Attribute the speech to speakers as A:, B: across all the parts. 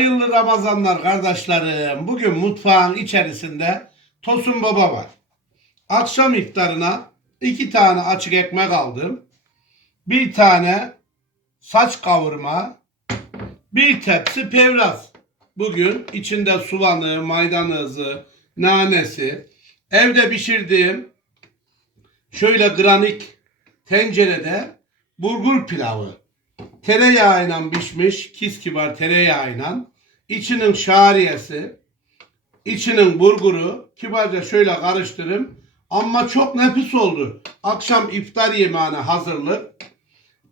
A: Hayırlı Ramazanlar kardeşlerim. Bugün mutfağın içerisinde Tosun Baba var. Akşam iftarına iki tane açık ekmek aldım. Bir tane saç kavurma. Bir tepsi pevraz. Bugün içinde soğanı, maydanozu, nanesi. Evde pişirdiğim şöyle granik tencerede burgur pilavı. Tereyağıyla pişmiş, kis kibar tereyağıyla. içinin şariyesi, içinin burguru kibarca şöyle karıştırım. Ama çok nefis oldu. Akşam iftar yemeğine hazırlık.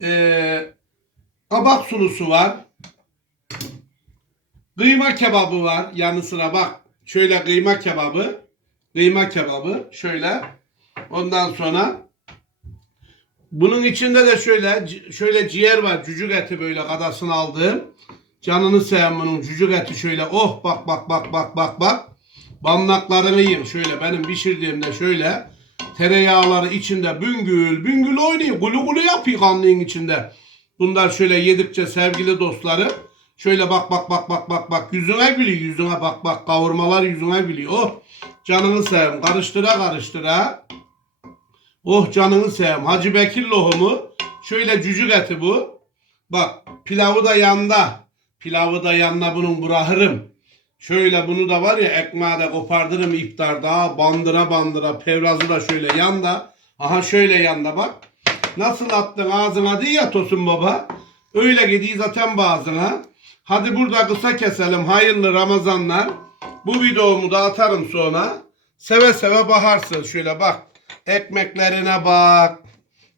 A: Ee, kabak sulusu var. Kıyma kebabı var yanı sıra bak. Şöyle kıyma kebabı. Kıyma kebabı şöyle. Ondan sonra bunun içinde de şöyle şöyle ciğer var. Cücük eti böyle kadasını aldığım. Canını seven bunun cücük eti şöyle. Oh bak bak bak bak bak bak. Banlaklarını yiyeyim şöyle. Benim pişirdiğimde şöyle. Tereyağları içinde büngül büngül oynuyor. Gulu gulu yapıyor kanlığın içinde. Bunlar şöyle yedikçe sevgili dostları. Şöyle bak bak bak bak bak bak. Yüzüne gülüyor yüzüne bak bak. Kavurmalar yüzüne gülüyor. Oh canını seveyim. Karıştıra karıştıra. Oh canını seveyim. Hacı Bekir lohumu. Şöyle cücük eti bu. Bak pilavı da yanda. Pilavı da yanına bunun bırakırım. Şöyle bunu da var ya ekmeğe de kopardırım iftarda. Bandıra bandıra. Pevrazı da şöyle yanda. Aha şöyle yanda bak. Nasıl attın ağzına diye ya Tosun Baba. Öyle gidiyor zaten bazına. Hadi burada kısa keselim. Hayırlı Ramazanlar. Bu videomu da atarım sonra. Seve seve baharsın. Şöyle bak. Ekmeklerine bak.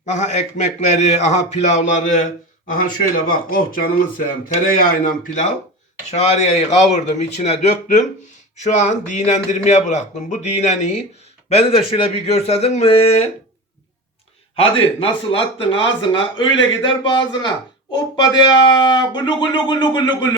A: Aha ekmekleri, aha pilavları. Aha şöyle bak. Oh canımı seveyim. Tereyağıyla pilav. Şariyeyi kavurdum, içine döktüm. Şu an dinlendirmeye bıraktım. Bu dinleniyi. Beni de şöyle bir görsedin mi? Hadi nasıl attın ağzına öyle gider boğazına. Hoppa ya gulu gulu gulu gulu gulu.